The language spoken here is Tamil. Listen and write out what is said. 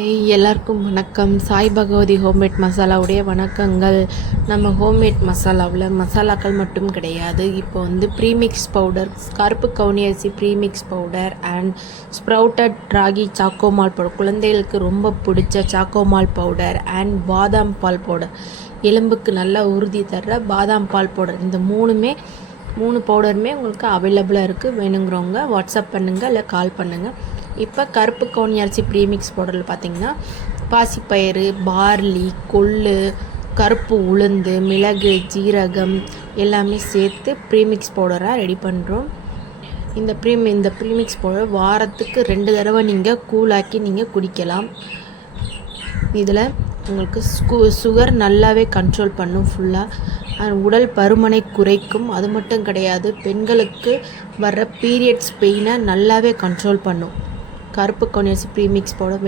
எல்லாருக்கும் வணக்கம். சாய் பகவதி ஹோம்மேட் மசாலாவுடைய வணக்கங்கள். நம்ம ஹோம்மேட் மசாலாவில் மசாலாக்கள் மட்டும் கிடையாது. இப்போ ப்ரீமிக்ஸ் பவுடர், கருப்பு கவுனி அரிசி premix powder and sprouted ragi chocomalt powder, குழந்தைகளுக்கு ரொம்ப பிடிச்ச சாக்கோமால் பவுடர் அண்ட் பாதாம் பால் பவுடர், எலும்புக்கு நல்லா உறுதி தர்ற பாதாம் பால் பவுடர், இந்த மூணு பவுடருமே உங்களுக்கு அவைலபிளாக இருக்குது. வேணுங்கிறவங்க வாட்ஸ்அப் பண்ணுங்கள், இல்லை கால் பண்ணுங்கள். இப்போ கருப்பு கவுனி அரிசி ப்ரீமிக்ஸ் பவுடரில் பார்த்திங்கன்னா பாசிப்பயிறு, பார்லி, கொள்ளு, கருப்பு உளுந்து, மிளகு, ஜீரகம் எல்லாமே சேர்த்து ப்ரீமிக்ஸ் பவுடராக ரெடி பண்ணுறோம். இந்த ப்ரீமிக்ஸ் பவுடர் வாரத்துக்கு 2 தடவை நீங்கள் கூலாக்கி நீங்கள் குடிக்கலாம். இதில் உங்களுக்கு சுகர் நல்லாவே கண்ட்ரோல் பண்ணும். ஃபுல்லாக உடல் பருமனை குறைக்கும். அது மட்டும் கிடையாது, பெண்களுக்கு வர்ற பீரியட்ஸ் பெயினை நல்லாவே கண்ட்ரோல் பண்ணும். கருப்பு கவுனி அரிசி ப்ரீமிக்ஸ் பவுடர்